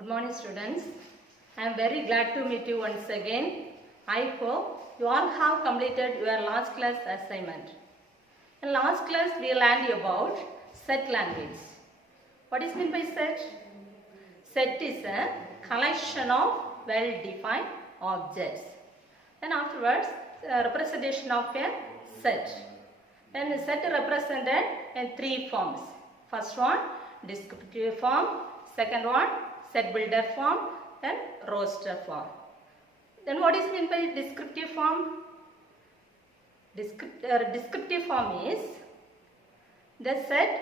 Good morning students. I am very glad to meet you once again. I hope you all have completed your last class assignment. In last class we learned about set language. What is meant by set? Set is a collection of well-defined objects. Then afterwards representation of a set. Then the set represented in three forms. First one descriptive form, second one set builder form, then roster form. Then what is meant by descriptive form? Descriptive form is the set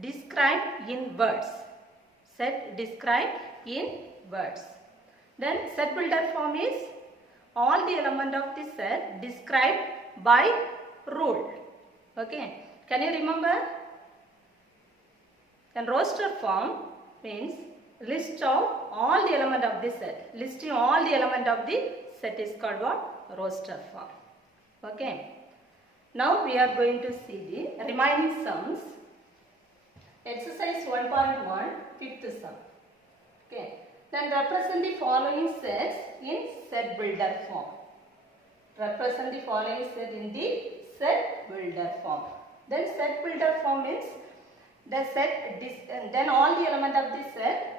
described in words. Set described in words. Then set builder form is all the element of the set described by rule. Okay. Can you remember? Then roster form means list of all the element of the set. Listing all the element of the set is called what? Roster form. Okay. Now we are going to see the remaining sums. Exercise 1.1, fifth sum. Okay. Then represent the following sets in set builder form. Represent the following set in the set builder form. Then set builder form means the set, then all the element of the set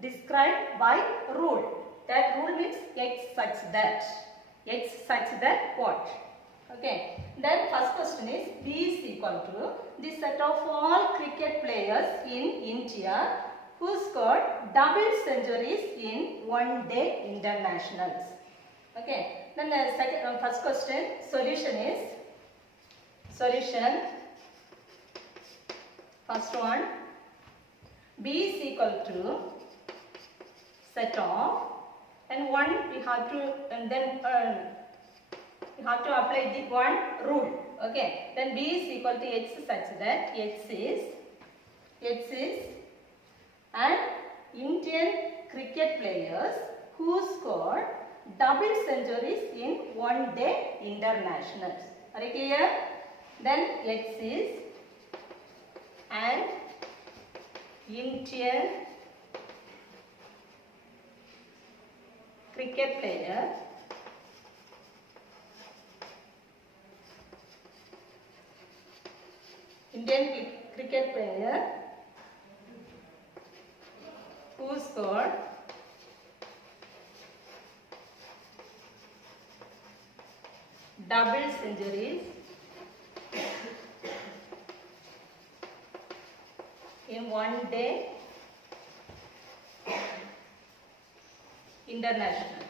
described by rule. That rule means x such that. X such that what? Okay. Then first question is B is equal to the set of all cricket players in India who scored double centuries in one-day internationals. Okay. Then the first question solution is first one B is equal to set of and one we have to and then we have to apply the one rule. Okay. Then B is equal to x such that x is an Indian cricket players who scored double centuries in one-day internationals. Are you clear? Then x is an Indian cricket player who scored double centuries in one-day international.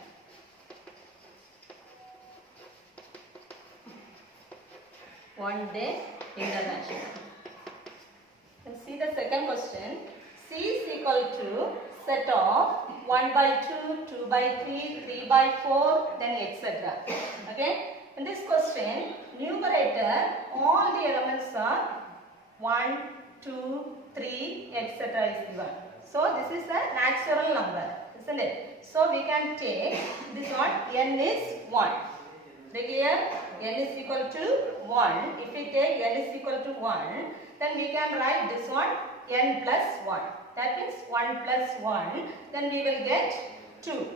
One-day international. Let's see the second question. C is equal to set of 1 by 2, 2 by 3, 3 by 4, then etc. Okay. In this question, numerator, all the elements are 1, 2, 3, etc. is given. So this is a natural number, isn't it? So we can take this one, n is 1. Clear? N is equal to 1. If we take n is equal to 1, then we can write this one n plus 1. That means 1 plus 1. Then we will get 2.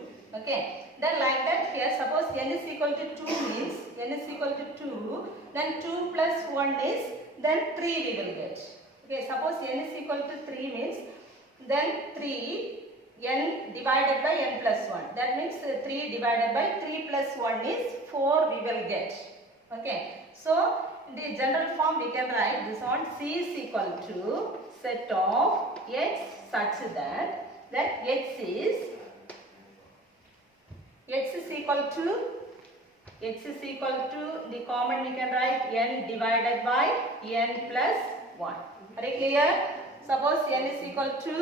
Okay. Then like that here, suppose n is equal to 2 means n is equal to 2. Then 2 plus 1 is, then 3 we will get. Okay. Suppose n is equal to 3 means, then 3 n divided by n plus 1. That means 3 divided by 3 plus 1 is 4 we will get. Okay. So, in the general form we can write this one C is equal to set of x such that x is equal to the common we can write n divided by n plus 1. Are you clear? Suppose n is equal to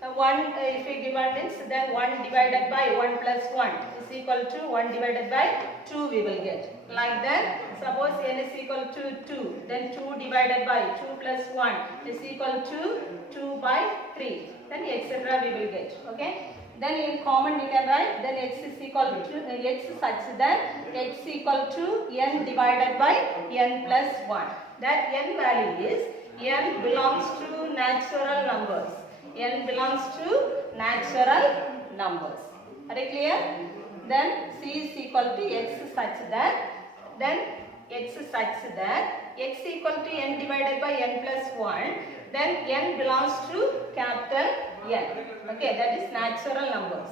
1, if we give 1 means then 1 divided by 1 plus 1 is equal to 1 divided by 2 we will get. Like that, suppose n is equal to 2, then 2 divided by 2 plus 1 is equal to 2 by 3. Then etc. we will get. Okay. Then in common we can write then x is equal to x such that x equal to n divided by n plus 1. That n value is n belongs to natural numbers. n belongs to natural numbers. Are you clear? Then C is equal to x such that x equal to n divided by n plus 1, then n belongs to capital N. Okay, that is natural numbers.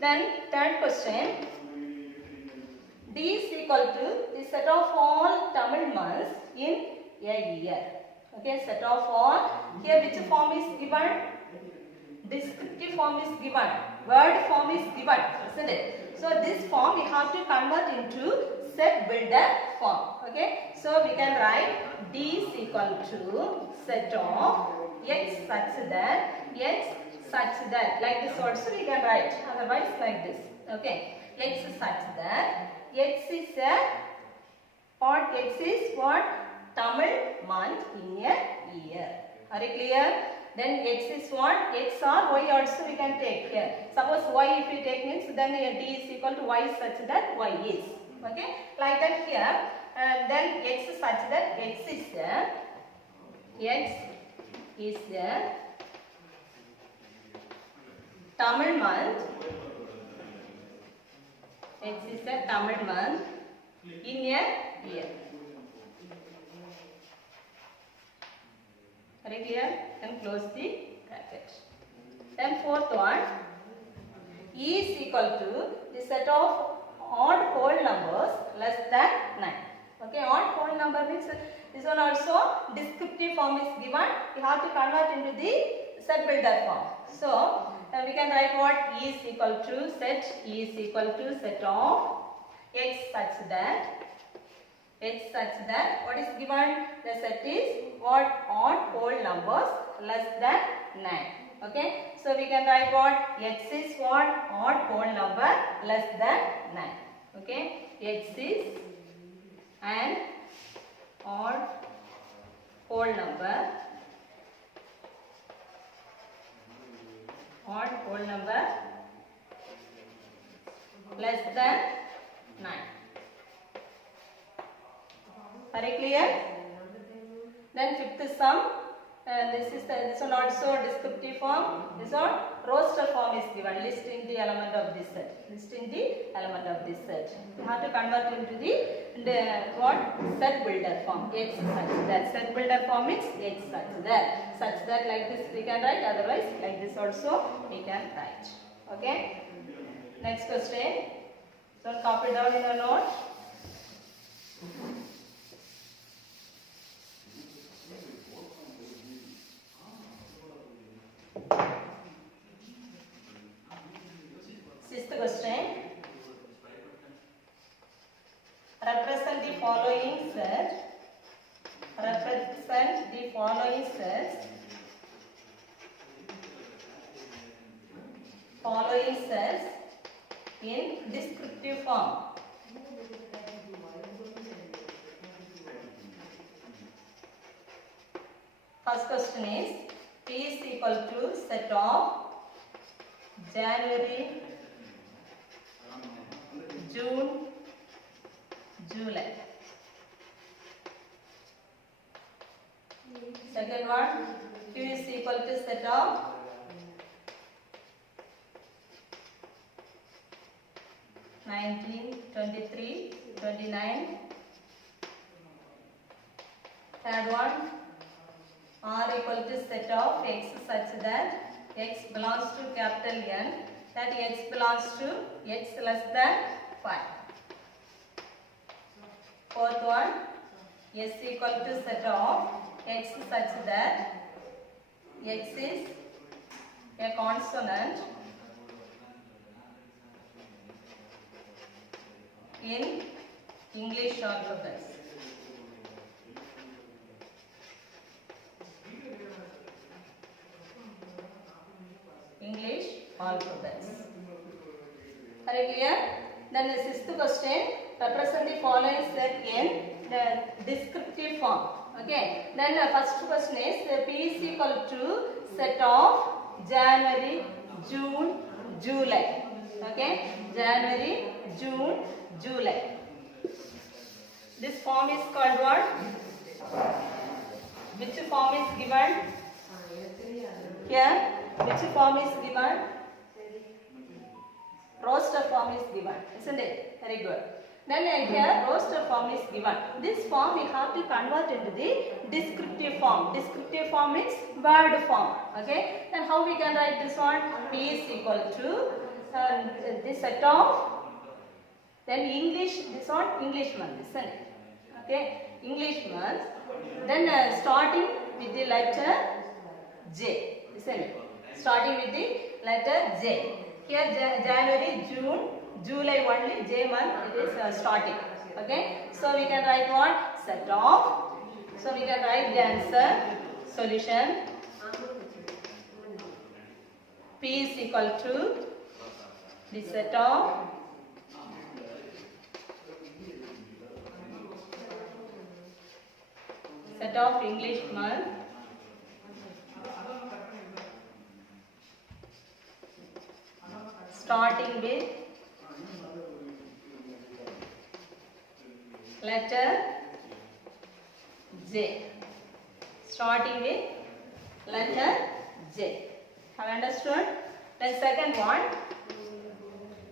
Then third question, D is equal to the set of all Tamil months in a year. Okay, set of all. Here which form is given? Descriptive form is given. Word form is given, isn't it? So this form we have to convert into set builder form. Okay, so we can write D is equal to set of x such that like this also we can write, otherwise like this. Okay, x such that x is what? Tamil month in a year. Are you clear? Then x is what? X or y also we can take here. Suppose y if we take means then D is equal to y such that y is. Okay, like that here. Then x such that x is Tamil month. X is the Tamil month in a year. Are you clear? Then close the bracket. Then fourth one, E is equal to the set of odd whole numbers less than 9. Okay, odd whole number means this one also descriptive form is given. We have to convert into the set builder form. So we can write what? E is equal to set of x such that what is given? The set is what? Odd whole numbers less than 9. Okay, so we can write what? X is what? Odd whole number less than 9. Okay, x is an odd whole number less than 9. Are you clear? Then fifth sum, this one also descriptive form. This one roster form is given. Listing the element of this set. You have to convert into the what? Set builder form. X such that. Set builder form is x such that like this we can write. Otherwise like this also we can write. Okay. Next question. So copy down in the note. Sixth question. Represent the following sets in descriptive form. First question is P is equal to set of January, June, July. Second one, Q is equal to set of (19, 23, 29). Third one, R equal to set of x such that x belongs to capital N, that x belongs to x less than 5. Fourth one, S equal to set of x such that x is a consonant in English alphabets. Are you clear? Then the sixth question, represent the following set in the descriptive form. Okay. Then the first question is P is equal to set of January, June, July. Okay. January, June, July. This form is called what? Which form is given? Here. which form is given? Roster form is given, isn't it? Very good. Then here roster form is given. This form we have to convert into the descriptive form. Descriptive form means word form. Okay. Then how we can write this one? P is equal to this set of. Then English, this one English month, isn't it? Okay. English month. Then starting with the letter J, isn't it? Starting with the letter J. Here January, June, July only, J month it is starting. Okay. So we can write what? Set of. So we can write the answer, solution. P is equal to the set of English month starting with letter J. Starting with letter J. Have you understood? Then second one,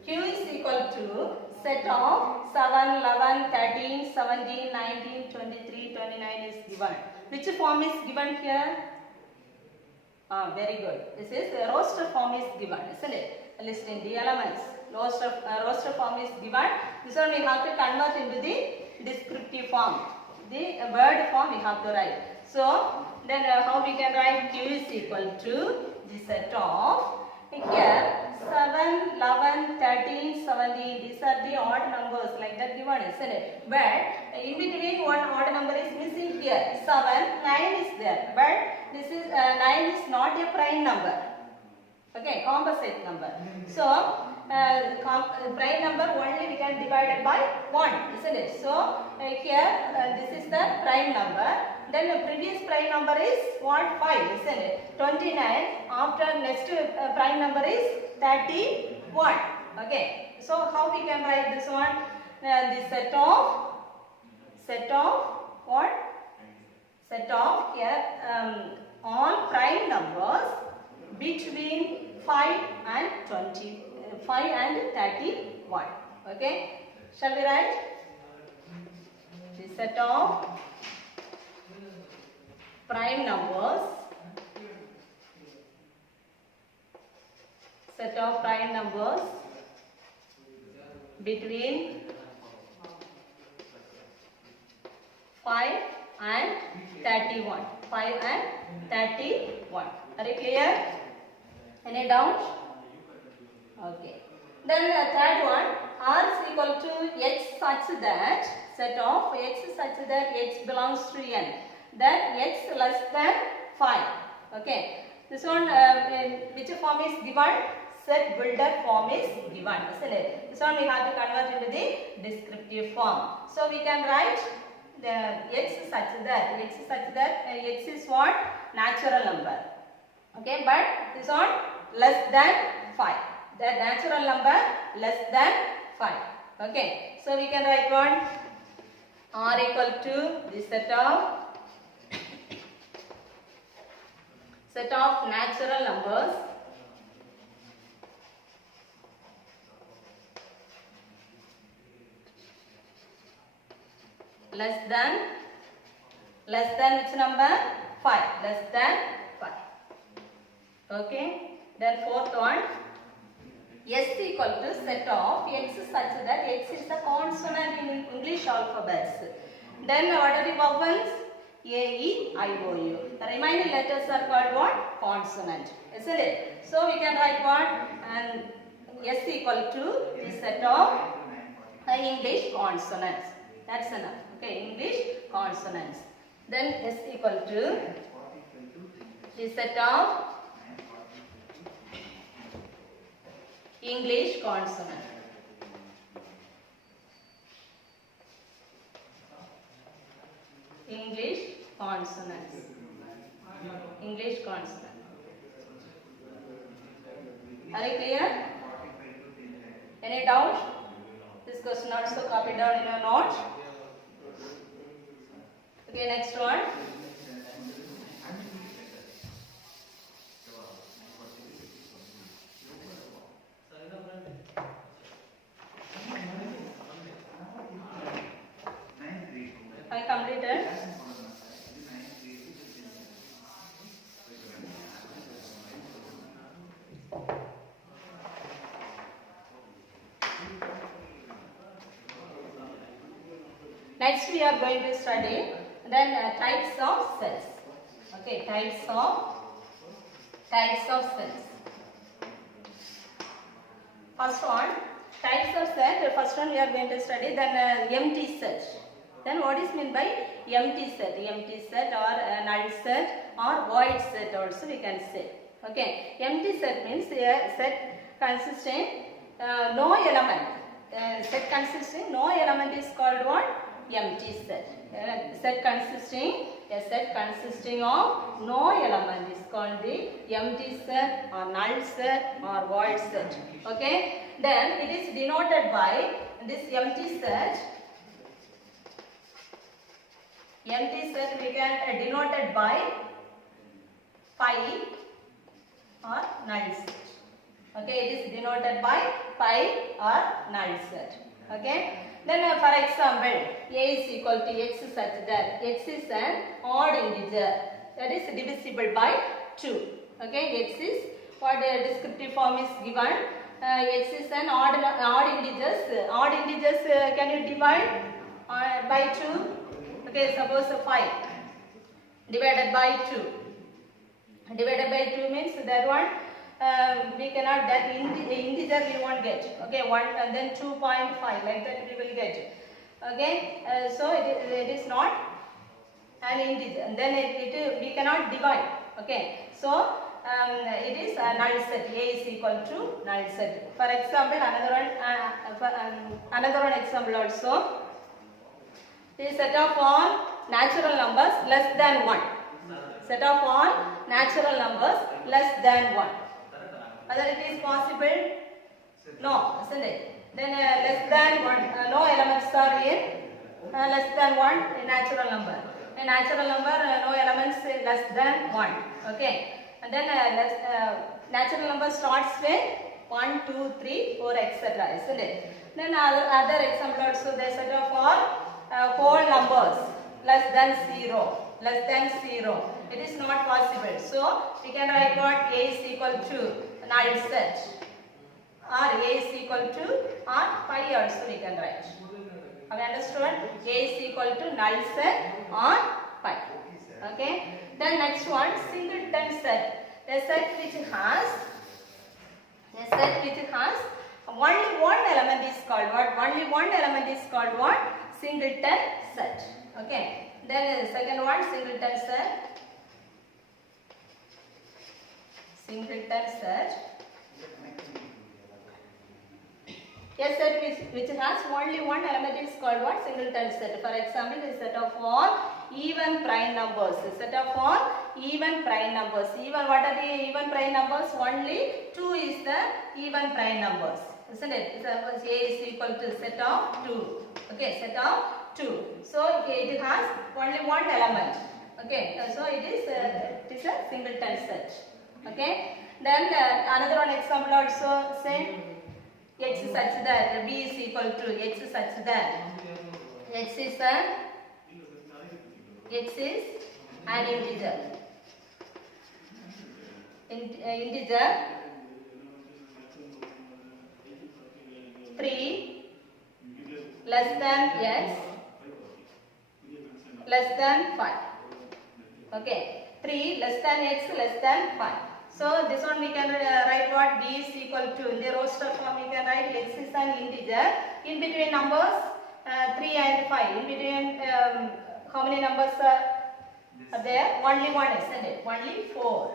Q is equal to set of 7, 11, 13, 17, 19, 23, 29 is given. Which form is given here? Very good. This is the roster form is given, isn't it? Listing the elements. Roster form is given. This one we have to convert into the descriptive form. The word form we have to write. So then how we can write? Q is equal to the set of here 7, 11, 13, 17. These are the odd numbers like that given, isn't it? But in between one odd number is missing here. 7, 9 is there. But this is 9 is not a prime number. Okay, composite number. So prime number only we can divide it by 1, isn't it? So here this is the prime number. Then the previous prime number is what? 5, isn't it? 29. After next prime number is 31. Okay. So how we can write this one? The set of what? Set of here all prime numbers between 5 and 5 and 31. Okay. Shall we write? The set of prime numbers, between 5 and 31. 5 and 31. Are you clear? Any doubt? Okay. Then the third one, R is equal to X such that, set of X such that X belongs to N. That X less than 5. Okay. This one, which form is given? Set builder form is given, isn't it? This one we have to convert into the descriptive form. So we can write the X such that X is what? Natural number. Okay, but this one less than 5. The natural number less than 5. Okay, so we can write what? R equal to the set of natural numbers less than which number? 5. Less than 5. Okay. Then fourth one, S equal to set of X such that X is the consonant in English alphabets. Then what are the vowels? A, E, I, O, U. The remaining letters are called what? Consonant. Isn't it? So we can write what? And S equal to the set of English consonants. That's enough. Okay, English consonants. Then S equal to the set of English consonant. English consonants. English consonant. Are you clear? Any doubt? This question also copied down in your note. Okay, next one. completed. Next we are going to study then types of cells. Okay, types of cells. First one, types of cell. First one we are going to study. Then empty set. Then what is meant by empty set? Empty set or null set or void set also we can say. Okay, empty set means a set consisting no element. Set consisting no element is called what? Empty set. A set consisting of no element is called the empty set or null set or void set. Okay. Then it is denoted by this empty set. Empty set we can denote it by pi or null set. Okay. It is denoted by pi or null set. Okay. Then for example, a is equal to x such that x is an odd integer that is divisible by 2. Okay, x is what a descriptive form is given. X is an odd integers. Odd integers can you divide by 2? Okay, suppose 5 divided by 2. Divided by 2 means that one we cannot, that integer we won't get. Okay, 1 and then 2.5 like that we will get. Okay, so it is not an integer. And then we cannot divide. Okay, so it is a null set. A is equal to null set. For example, another one example also. The set of all natural numbers less than 1. Set of all natural numbers less than 1. Whether it is possible? No, isn't it? Then less than 1, no elements are in less than 1 natural number. A natural number, no elements less than 1. Okay. And then natural number starts with 1, 2, 3, 4, etc. Isn't it? Then other example also, the set of all whole numbers less than 0. Less than 0. It is not possible. So we can write what? A is equal to null set, or A is equal to or pi also we can write. Have you understood? A is equal to null set or pi. Okay. Then next one, singleton set. A set which has only one element is called what? Only one element is called what? Singleton set. Okay. Then second one, singleton set. Singleton set. A set which has only one element is called what? Singleton set. For example, the set of all even prime numbers. The set of all even prime numbers. Even what are the even prime numbers? Only 2 is the even prime numbers. Isn't it? Suppose A is equal to set of 2. Okay, set of 2. So it has only one element. Okay, so it is a singleton set. Okay. Then another one example also, say x such that b is equal to x such that x is an integer. Integer 3 less than x less than 5. Okay, 3 less than x less than 5. So this one we can write what? B is equal to, in the roster form we can write x is an integer. In between numbers 3 and 5. In between how many numbers are there? Only one, isn't it? Only 4.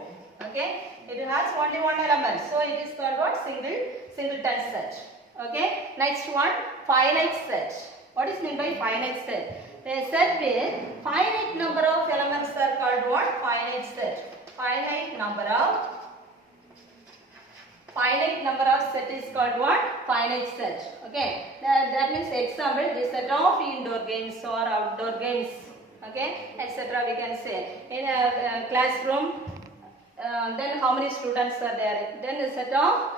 Okay. It has only one element. So it is called what? Singleton set. Okay. Next one, finite set. What is meant by finite set? A set with finite number of elements are called what? Finite set. Finite number of set is called what? Finite set. Okay. That means example, the set of indoor games or outdoor games. Okay, etc. We can say in a classroom. Then how many students are there? Then the set of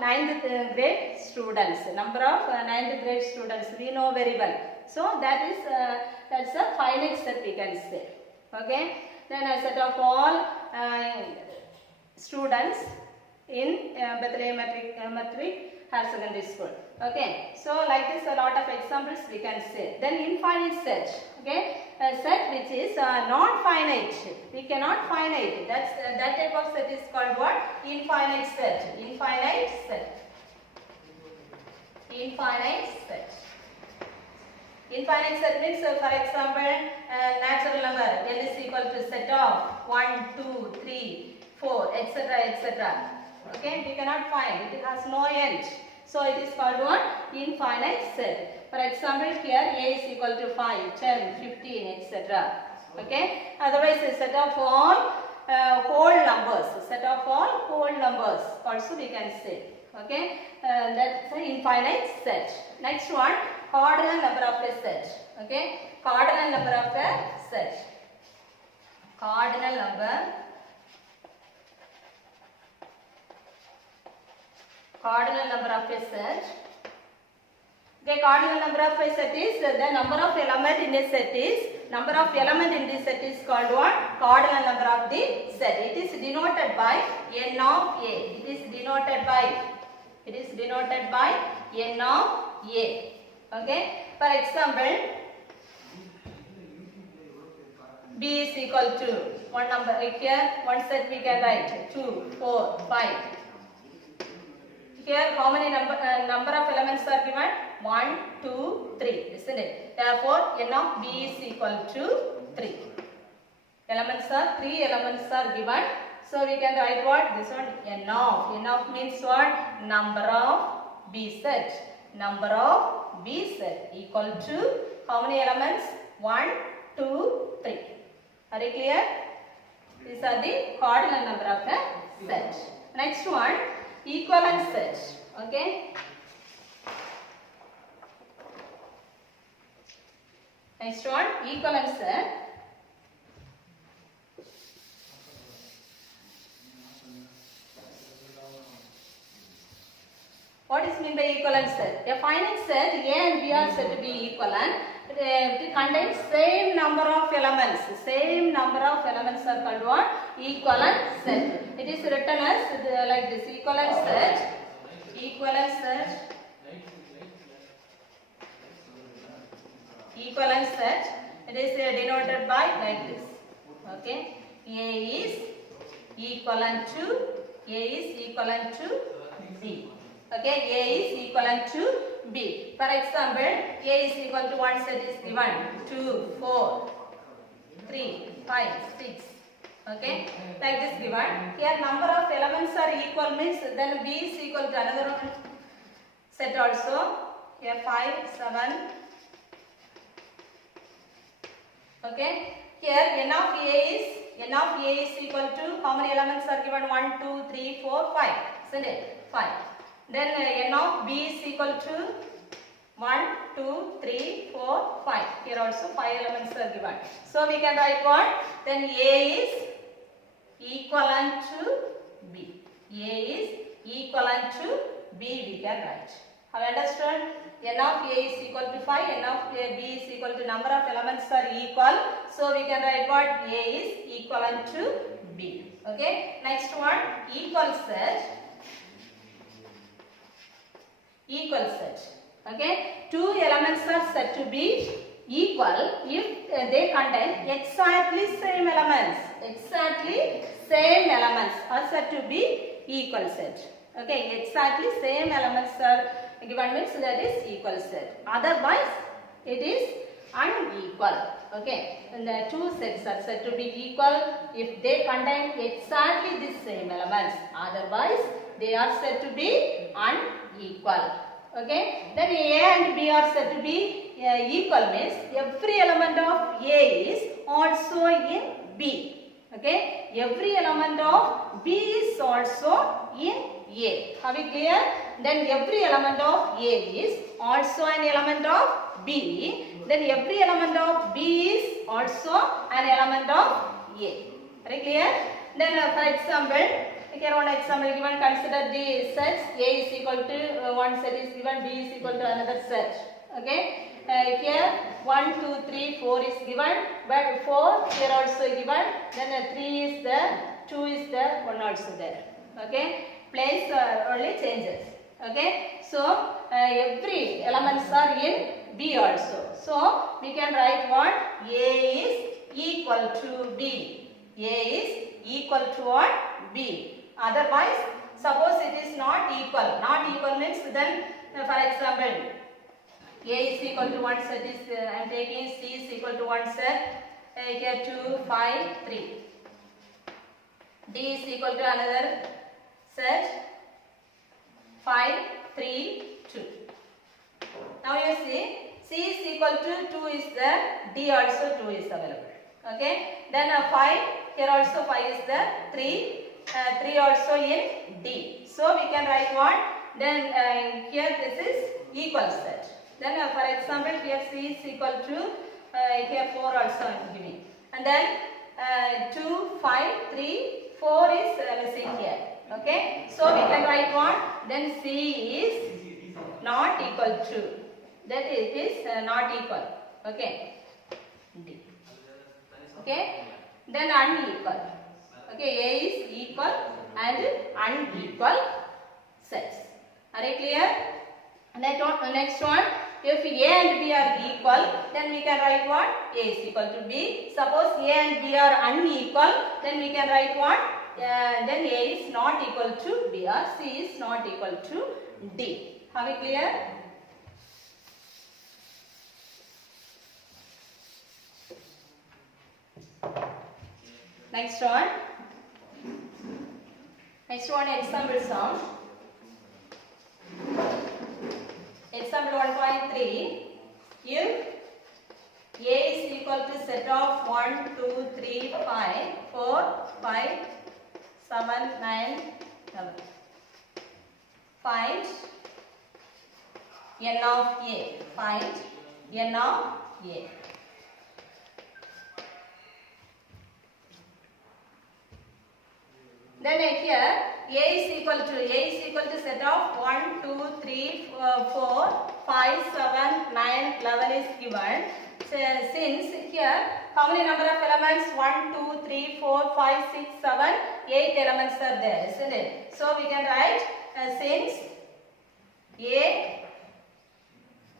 9th grade students. Number of 9th grade students. We know very well. So that's a finite set we can say. Okay. Then a set of all students in Bethlahem Matric Higher Secondary School. Okay. So like this, a lot of examples we can say. Then infinite set. Okay. A set which is non-finite. We cannot finite. That type of set is called what? Infinite set. Infinite set. Infinite set. Infinite set means, for example, natural number n is equal to set of 1, 2, 3, 4, etc., etc. Okay, we cannot find. It has no end. So it is called what? Infinite set. For example, here a is equal to 5, 10, 15, etc. Okay. Otherwise, a set of all whole numbers. Set of all whole numbers also we can say. Okay. That's an infinite set. Next one, cardinal number of a set. Okay. Cardinal number of a set. Cardinal number. Cardinal number of a set. Okay, cardinal number of a set is the number of element in a set is number of element in this set is called what? Cardinal number of the set. It is denoted by n of a. It is denoted by n of a. Okay. For example, b is equal to one number. Here one set we can write 2, 4, 5. Here how many number of elements are given? 1, 2, 3, isn't it? Therefore, n of b is equal to 3. Three elements are given. So we can write what? This one n of. N of means what? Number of b set. Number of b set equal to how many elements? 1, 2, 3. Are you clear? These are the cardinal number of the set. Next one, equivalent set. Okay. Next one, equivalent set. What is meant by equivalent set? A finite set A and B are said to be equivalent. It contains same number of elements. Same number of elements are called what? Equivalent set. It is written as like this: equivalent set. Equivalent set. Equivalent set. It is denoted by like this. Okay. A is equivalent to B. Okay, A is equivalent to B. For example, A is equal to one set is given 2, 4, 3, 5, 6. Okay, like this given. Here number of elements are equal means then B is equal to another set also. Here 5, 7. Okay, here n of A is equal to how many elements are given? 1, 2, 3, 4, 5. Isn't it? 5. Then n of b is equal to 1, 2, 3, 4, 5. Here also 5 elements are given. So we can write what? Then A is equivalent to B. A is equivalent to B we can write. Have you understood? N of A is equal to 5, n of B is equal to number of elements are equal. So we can write what? A is equivalent to B. Okay. Next one, equal set. Equal set. Okay. Two elements are said to be equal if they contain exactly same elements. Exactly same elements are said to be equal set. Okay. Exactly same elements are given means that is equal set. Otherwise, it is unequal. Okay. And the two sets are said to be equal if they contain exactly the same elements. Otherwise, they are said to be unequal. Okay. Then A and B are said to be equal means every element of A is also in B. Okay. Every element of B is also in A. Are we clear? Then every element of A is also an element of B. Then every element of B is also an element of A. Are you clear? Then for example, here one example given, consider the sets. A is equal to one set is given, B is equal to another set. Okay. here 1, 2, 3, 4 is given, but 4 here also given, then 3 is there, 2 is there, 1 also there. Okay, place only changes. Okay, so every elements are in B also. So we can write what? A is equal to B. A is equal to what? B. Otherwise, suppose it is not equal. Not equal means then, for example, A is equal to one set is, I am taking C is equal to one set, here 2, 5, 3. D is equal to another set, 5, 3, 2. Now you see, C is equal to 2 is there, D also 2 is available. Okay, then 5, here also 5 is there, 3 also in D. So we can write what? Then here this is equal set. Then for example here C is equal to here 4 also I am giving. And then 2, 5, 3, 4 is missing here. Okay, so we can write what? Then C is not equal to. That it is not equal. Okay, D. Okay, then unequal. Okay, A is equal and unequal sets. Are you clear? Next one, if A and B are equal, then we can write what? A is equal to B. Suppose A and B are unequal, then we can write what? Then A is not equal to B or C is not equal to D. Are we clear? Next one. Next one, example sum. Example 1.3. If A is equal to set of 1, 2, 3, 5, 4, 5, 7, 9, 11. Find n of A. Find n of A. Then here A is equal to set of 1, 2, 3, 4, 5, 7, 9, 11 is given. Since here how many number of elements? 1, 2, 3, 4, 5, 6, 7, 8 elements are there, isn't it? So we can write since A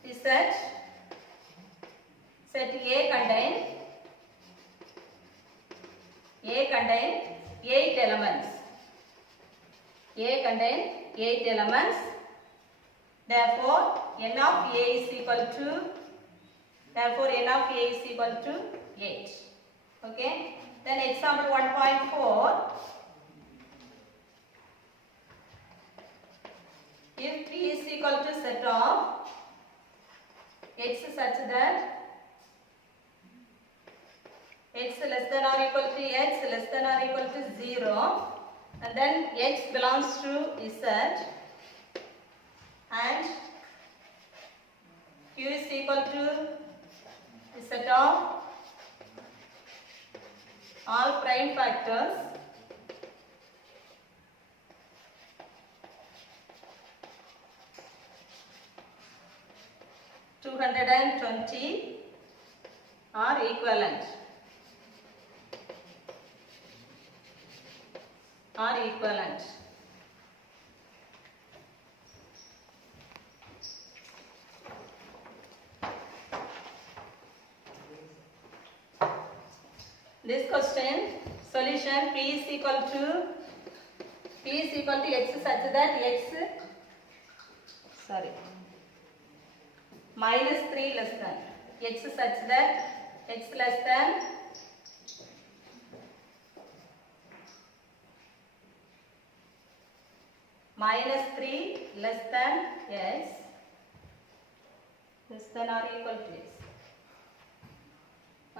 is set A contain 8 elements. A contain 8 elements. Therefore, n of A is equal to 8. Okay. Then example 1.4. If P is equal to set of x such that x less than or equal to x less than or equal to 0, and then x belongs to Z, and Q is equal to the set of all prime factors (220) are equivalent. This question solution, P is equal to x such that minus 3 less than x such that x less than minus 3 less than x less than or equal to x.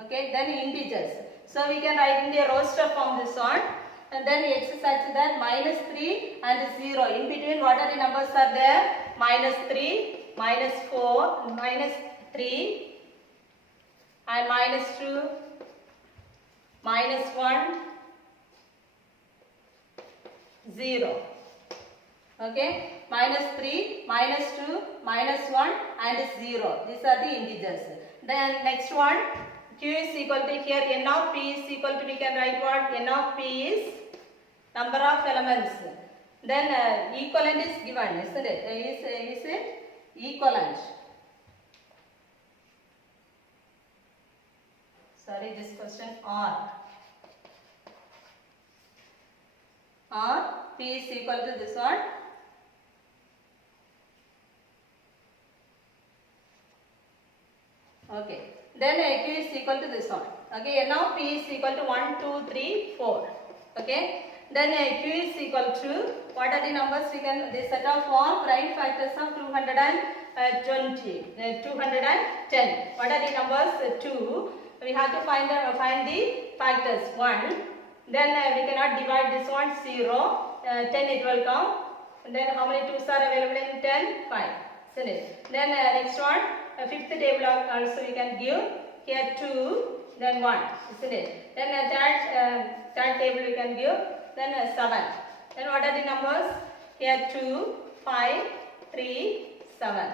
Okay, then integers. So we can write in the roster form this one, and then x such that minus 3 and 0. In between what are the numbers are there? Minus 3, minus 4, minus 3 and minus 2, minus 1, 0. Okay, minus 3, minus 2, minus 1 and 0. These are the integers. Then next one, q is equal to here n of p is equal to, we can write what? N of p is number of elements. Then equivalent is given, isn't it? Is it equivalent? Sorry, this question R. P is equal to this one. Okay. Then q is equal to this one. Okay. Now p is equal to 1, 2, 3, 4. Okay. Then q is equal to, what are the numbers? We can, the set of all prime factors of 210. What are the numbers? 2. We have to find the factors. 1. Then we cannot divide this one. 0. 10 it will come. And then how many 2s are available in 10? 5. Isn't it? Then next one, fifth table also we can give. Here 2, then 1. Isn't it? Then third table we can give. Then 7. Then what are the numbers? Here 2, 5, 3, 7.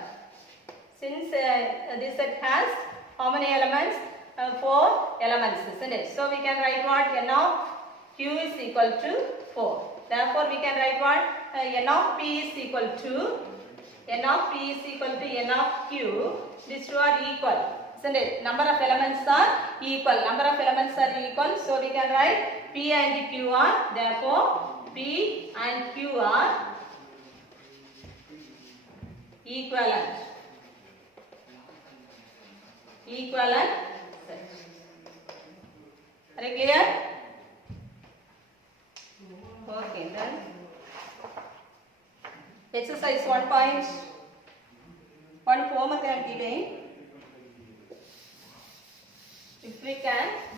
Since this set has how many elements? 4 elements, isn't it? So we can write what? N of q is equal to 4. Therefore we can write what? N of p is equal to N of p is equal to N of q. These two are equal, isn't it? Number of elements are equal. Number of elements are equal. So we can write p and q are, therefore p and q are equivalent. Equivalent set. Are you clear? Okay, then exercise 1.1 homework I am giving. If we can